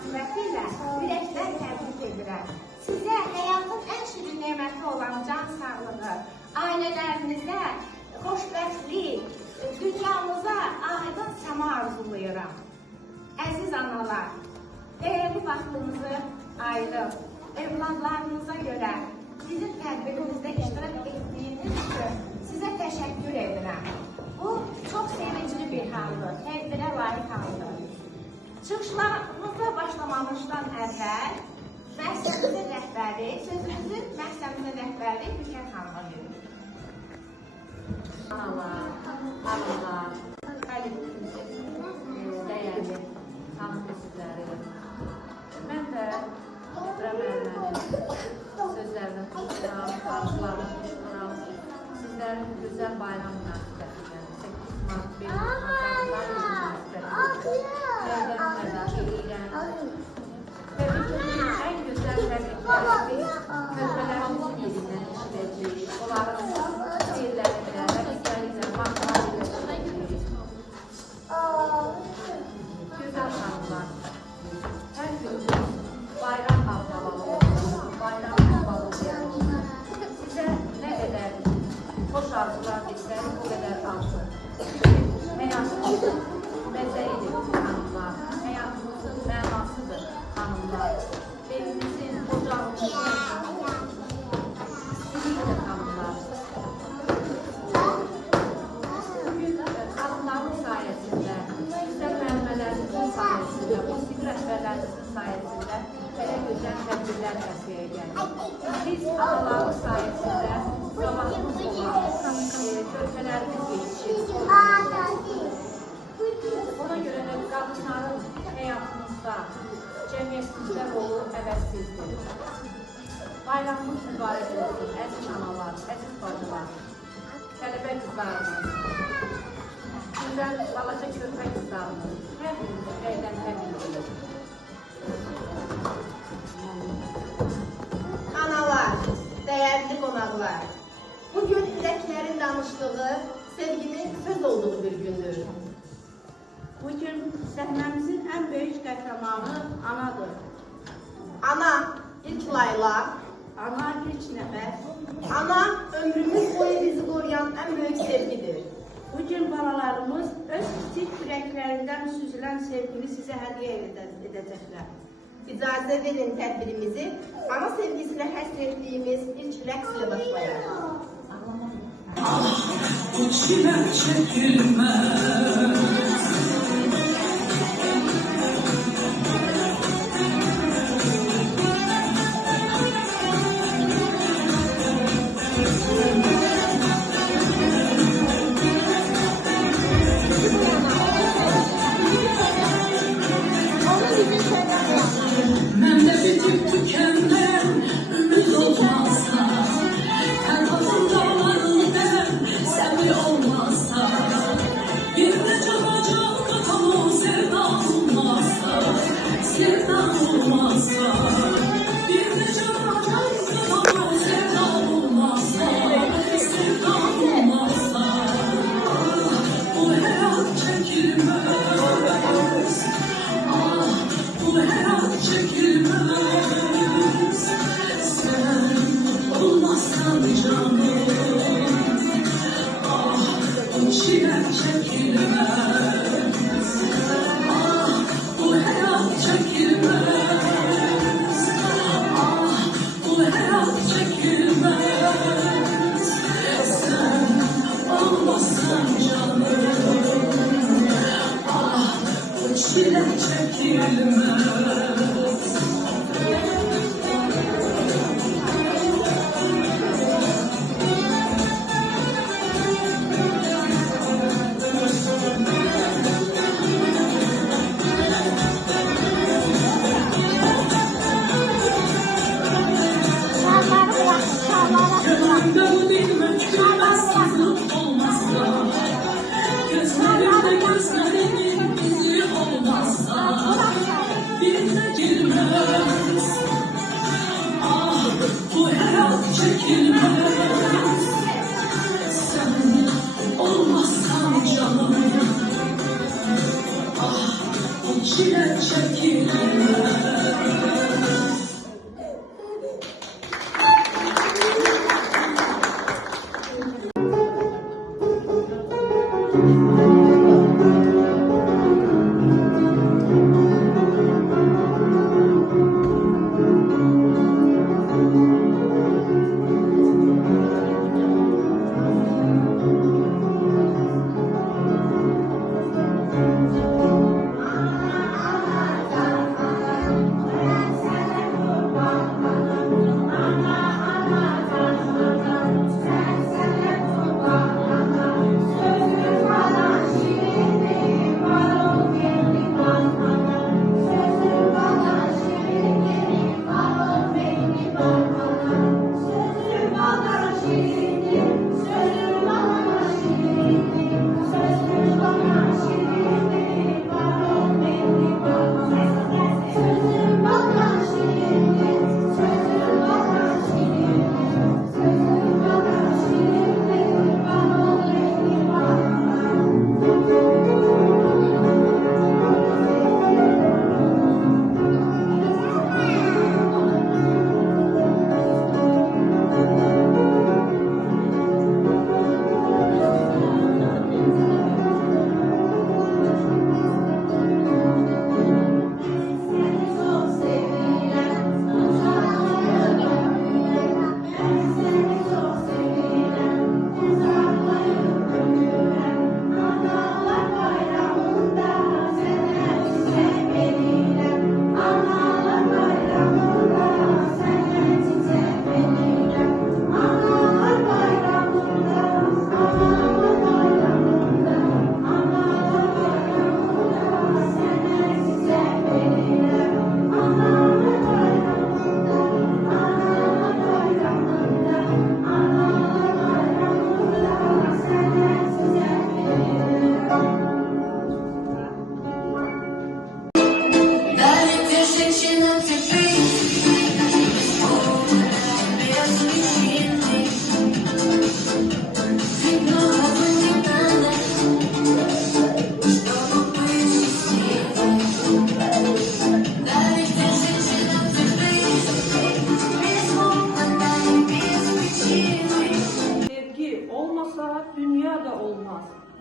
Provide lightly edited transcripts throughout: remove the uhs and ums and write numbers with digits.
münasibətilə ürəkdən təbrik edirəm. Sizə həyatın ən şirin neməti olan can sağlığı, ailələrinizə xoşbəxtlik, dünyamıza aydın səma arzulayıram. Əziz analar, dəyərli vaxtınızı ayırıb, evladlarınıza görə sizin tədbirimizdə iştirak etdiyiniz üçün sizə təşəkkür edirəm. Bu, çox sevincli bir haldır, tədbirə layiq haldır. Çıxışlarımıza başlamamışdan əvvəl məqsədimizin rəhbəri, sözümüzün məqsədimizin rəhbəri Müşən xanıma verir. Analar, dəyərli tanıdı sizləri. Mən də İbrahim müəllimənin sözlərini tutduram, arzularını tutduram. Sizlərin gözəl bayram münasibətilə 8 Mart 1 Təbii ki, ən gözəl təbriklərimiz körpələrimizin yerindən işləyəcəyik. Onların seyirlərinə və bizlərinə baxmalarına işləyəcəyik. Gözəl xanımlar, hər gün bayram havalı olsun, bayram havalı olsun. Sizə nə qədər xoş arzular desək, o qədər azdır. Həyatımızın məzəyidir xanımlar, həyatımızın mənasıdır xanımlar. Evimizin, ocağımızın silidir xanımlar. Bugün xanımların sayəsində, gözəl müəllimələrimizin sayəsində, musiqi rəhbərlərimizin sayəsində belə gözəl tədbirlər təşkilə gəlir. Biz analarımız sayəsində qabağımız olan körpələrimiz yetişir. Ona görə də qadınların həyatımızda, cəmiyyətimizdə rolu əvəzsizdir. Bayramımız mübarək olsun, əziz analar, əziz bacılar, tələbə qızlarımız, gözəl balaca körpə qızlarımız, hər birimiz ürəkdən təbrik edilir. Analar, dəyərli qonaqlar, bugün ürəklərin danışdığı, sevginin söz olduğu bir gündür. Bugün səhnəmizin ən böyük qəhrəmanı anadır. Ana, ilk layla. Ana, ilk nəfəs. Ana, ömrümüz boyu bizi qoruyan ən böyük sevgidir. Bugün balalarımız öz kiçik ürəklərindən süzülən sevgini sizə hədiyyə edəcəklər. İcazə verin tədbirimizi, ana sevgisinə həsr etdiyimiz ilk rəqs ilə başlayalım. Bu çile çekilmez. Memleketim tükenmez, ümit olmazsa, her hazırlarında sevgi olmazsa, bir de çabacak katan o sevda olmazsa, sevda olmazsa, bir de çabacak katan o sevda olmazsa, sevda olmazsa, bu hayat çekilmez. Bu hayat çekilmez. Sen olmazsan canım. Bu çile çekilmez. Bu hayat çekilmez. Bu hayat çekilmez. Sen olmazsan canım. Bu çile çekilmez.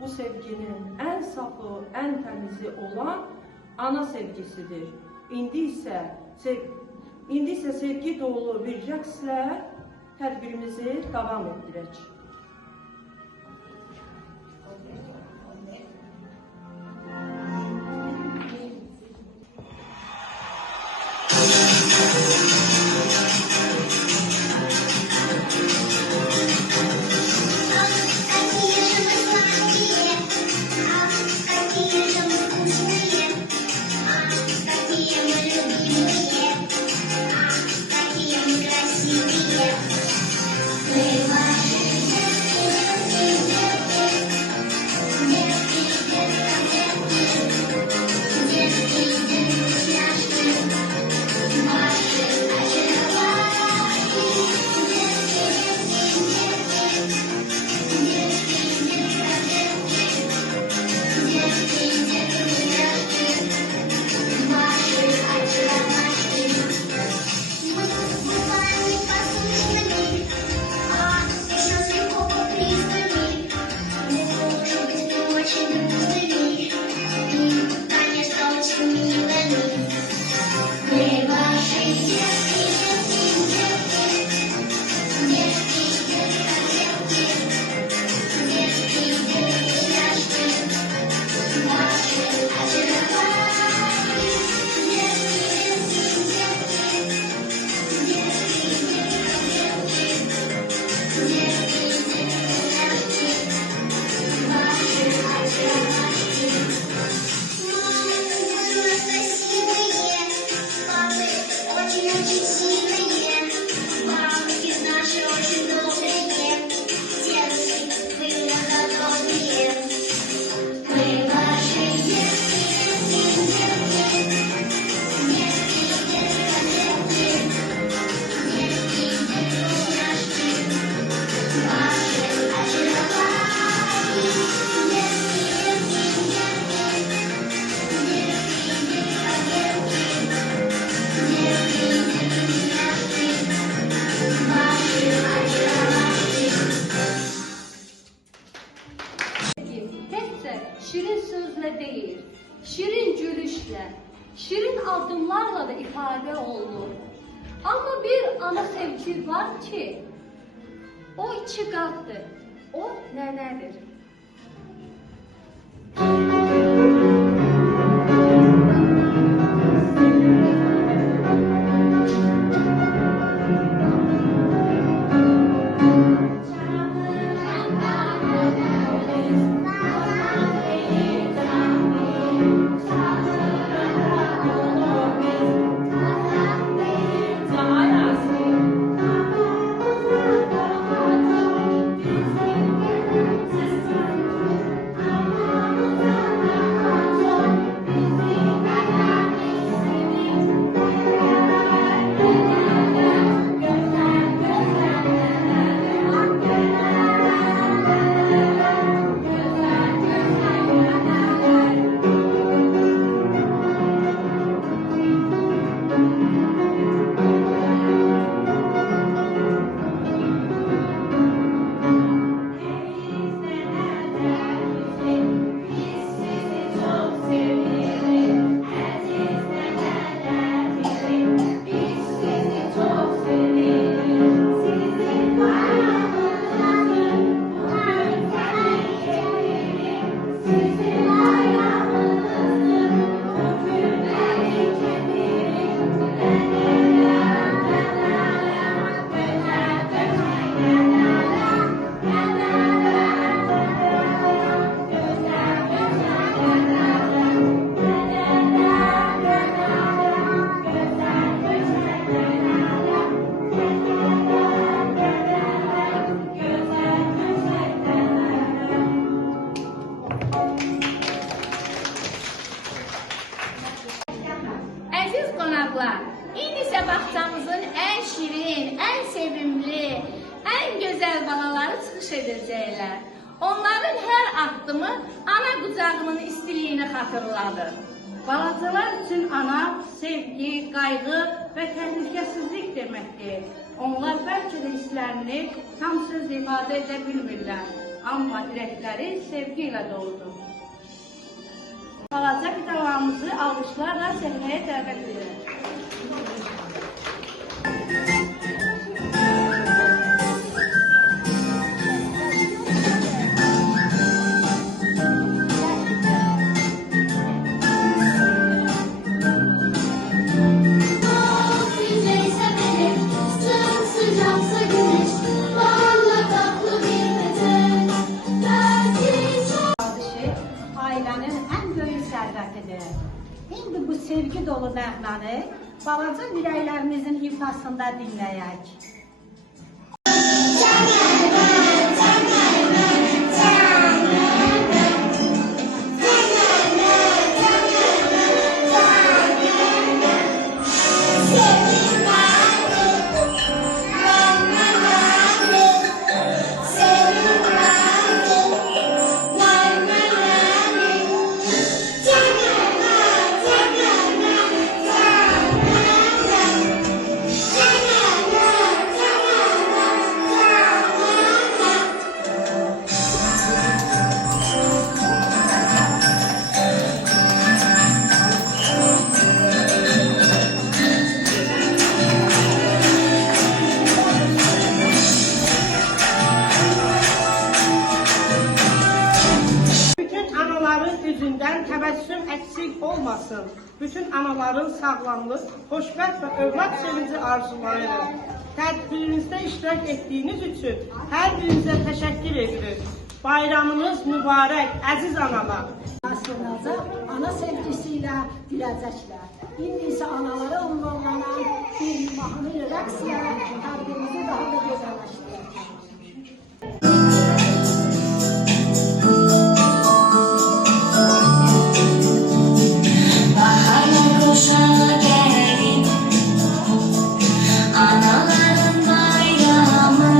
Bu sevginin en safı, en temizi olan ana sevgisidir. İndi ise sevgi dolu bir rəqslə tədbirimizi davam etdirək. şirin sözle değil, şirin gülüşle, şirin adımlarla da ifade olunur. Ama bir ana sevgi var ki, o iki katdır, o nənədir. Əziz qonaqlar, indi isə bağçamızın ən şirin, ən sevimli, ən gözəl balaları çıxış edəcəklər. Onların hər addımı ana qucağının istiliyini xatırladır. Balacalar üçün ana sevgi, qayğı və təhlükəsizlik deməkdir. Onlar bəlkə də hisslərini tam söz ifadə edə bilmirlər, amma ürəkləri sevgi ilə doludur. Balaca qidavamızı alqışlarla səhnəyə dəvət edir. Ailənin ən böyük sərvətidir. İndi bu sevgi dolu nəğməni balaca ürəklərimizin ifasında dinləyək. Təbəssüm əksik olmasın. Bütün anaların sağlamlıq, xoşbəxt və övlad sevinci arzulayırıq. Tədbirimizdə iştirak etdiyiniz üçün hər birinizə təşəkkür edirik. Bayramınız mübarək, əziz analar. Aslında ana sevgisi ilə güləcəklər. İndi isə analara ünvanlanan bir mahnı rəqslə tədbirimizi daha da gözəlləşdirir. Anaların bayramı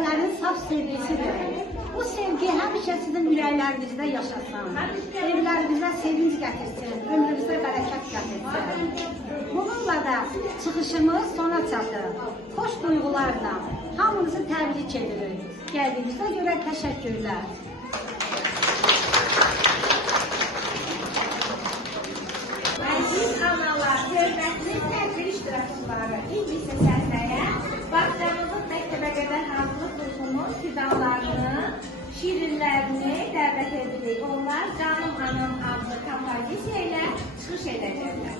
Vətənlərin saf sevgisidir. Bu sevgi həmişə sizin ürəklərinizdə yaşasın. Evlərinizə sevinç gətirsin, ömrünüzə bərəkət gətirsin. Bununla da çıxışımız sona çatır. Xoş duyğularla hamınızı təbrik edirik. Gəldiyinizə görə təşəkkürlər. Əziz analar, hörmətli tədbir iştirakçıları, indi isə səhnəyə bağçamızın məktəbə qədər hazırlıq qrupunun fidanlarını, şirinlərini dəvət edirik. Onlar Canım Anam adlı kompozisiya ilə çıxış edəcəklər.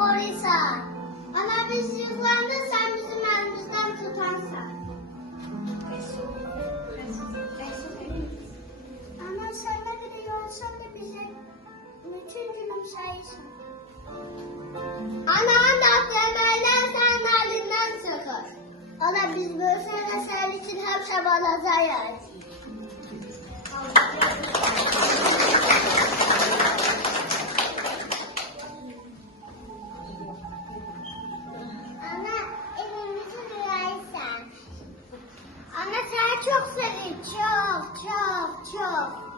koruysan. Ana biz yıklandı, sen bizim elimizden tutansan. Ana sen ne kadar yorulsan da bize bütün günüm sayısın. Ana demeyler senin elinden çıkır. Ana biz böyle sana senin için hep çabalayacağız. Ana evimizin rüyaysan. Ana seni çok seviyorum. Çok çok çok.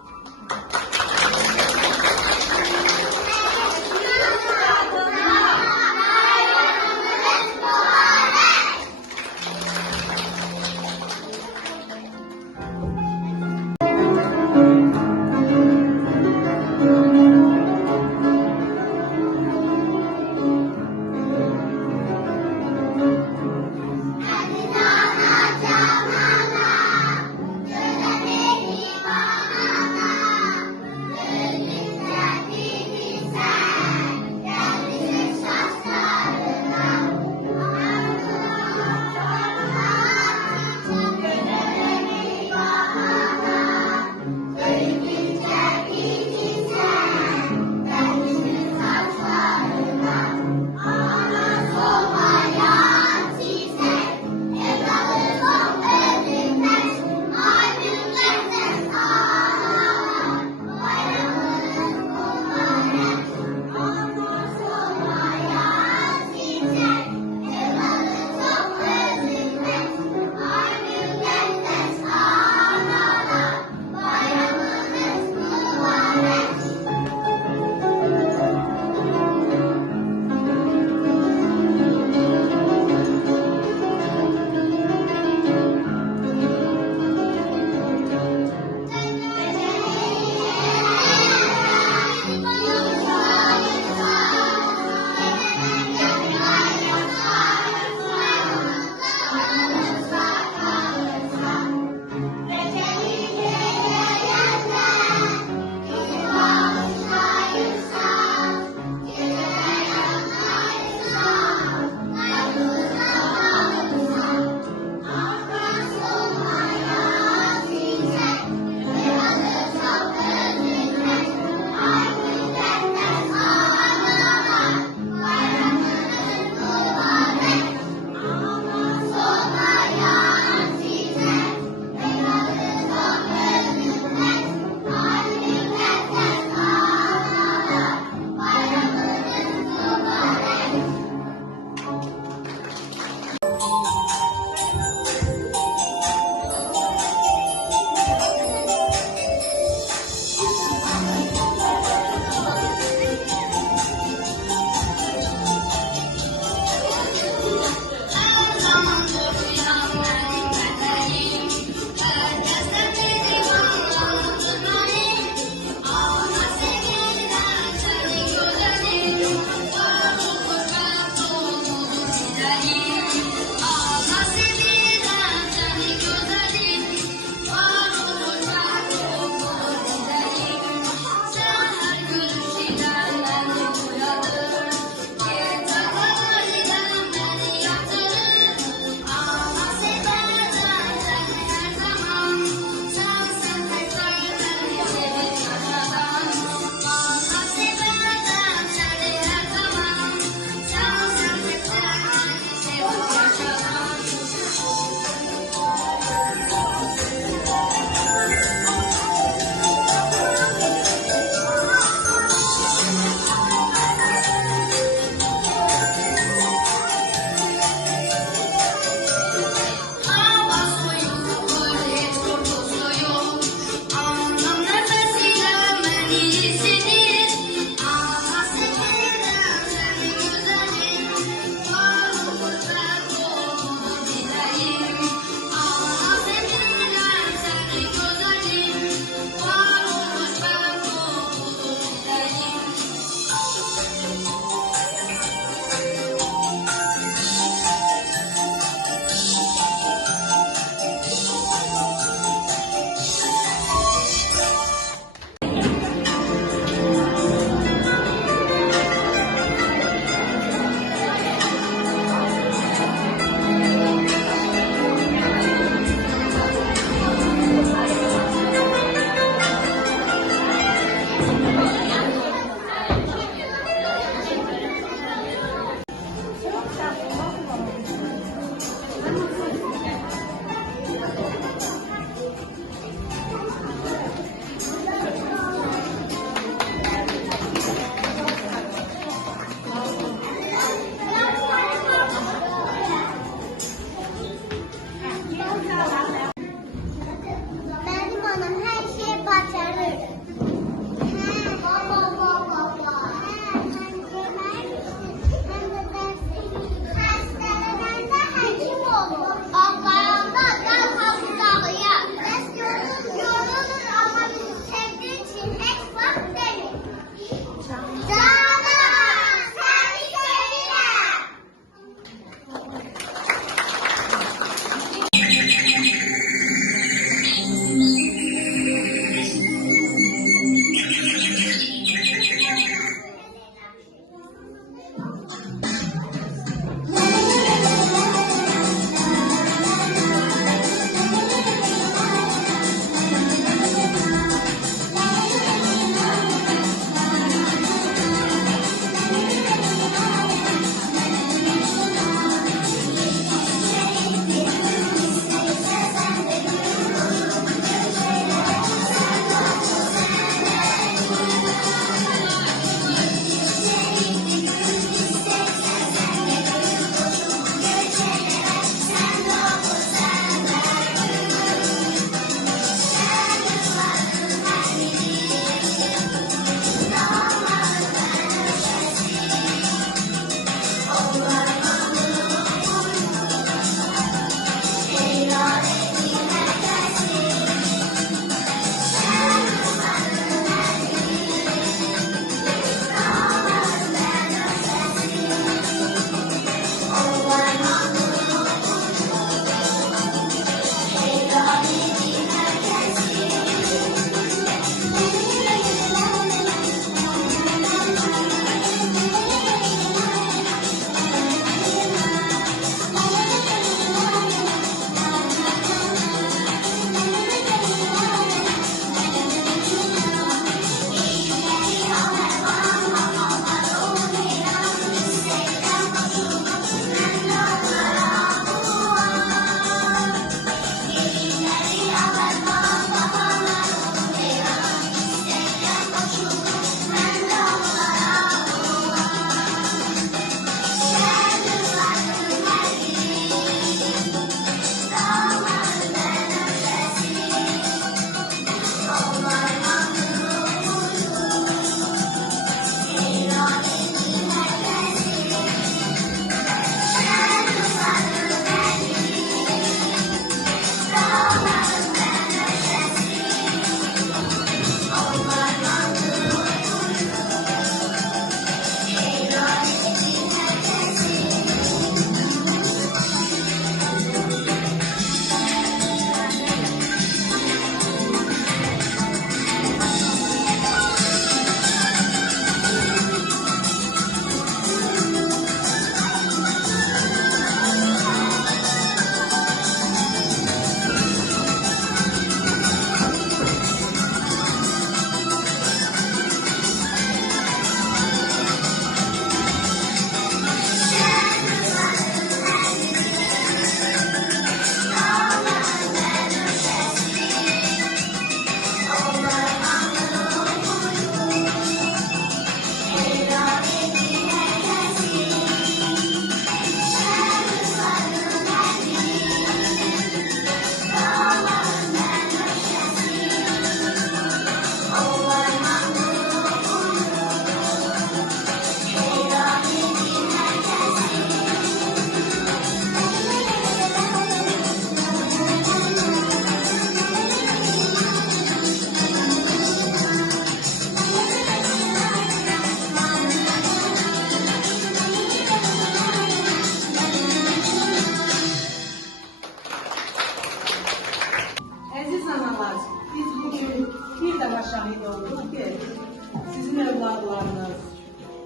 Sizin evladlarınız,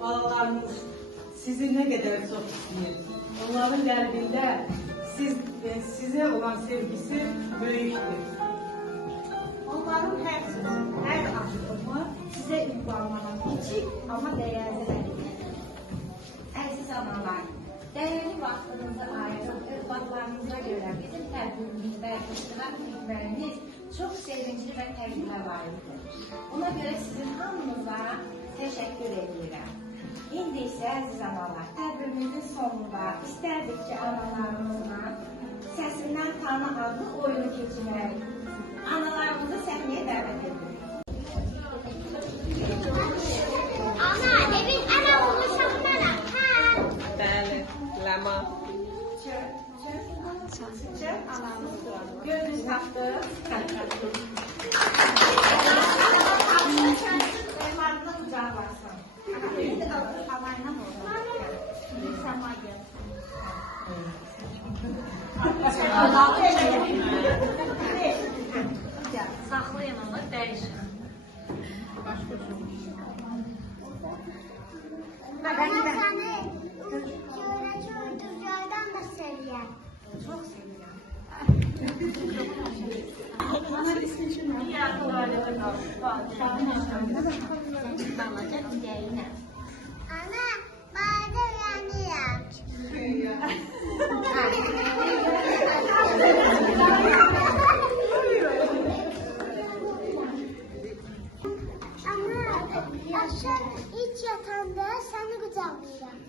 balalarınız sizi ne kadar çok istəyir. Onların qəlbində sizə olan sevgisi böyükdür. Onların her addımı size ünvanlanan küçük ama değerli hediyeler. Əziz analar, dəyərli vaxtınızı ayırıb övladlarınıza görə bizim tədbirimizdə iştirak etməyiniz çox sevincli və təqdirə layiqdir. Buna görə sizin hamınıza təşəkkür edirəm. İndi isə əziz analar, tədbirimizin sonunda istərdik ki, analarımızla Səsindən Tanı adlı oyunu keçirək. Analarımızı səhnəyə dəvət edirik. Ana, evin en avlu uşaqlarım, hə? Bəli, Ləma. Çək, anamız var. Gözünüz taxtı. Elmarını qucaqlasın. Havayla mı olur? Səmayı. Saxlayın onu, dəyişin. Ana səni çörək-çördürlərdən də seviyorum. Çox sevirəm. Ana, bana yanıyorum. Ana, akşam ilk yatanda seni kucaklayacağım.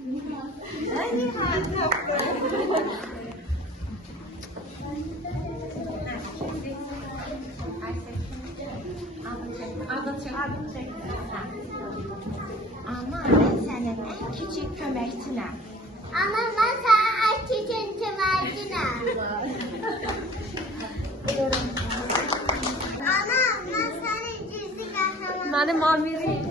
Adı çək. Ana, mən sənin ən kiçik köməkçinəm. Ana, ben sana erkeğin tümercinem. Ana, ben senin gizli kahramanım. Mənim amirim.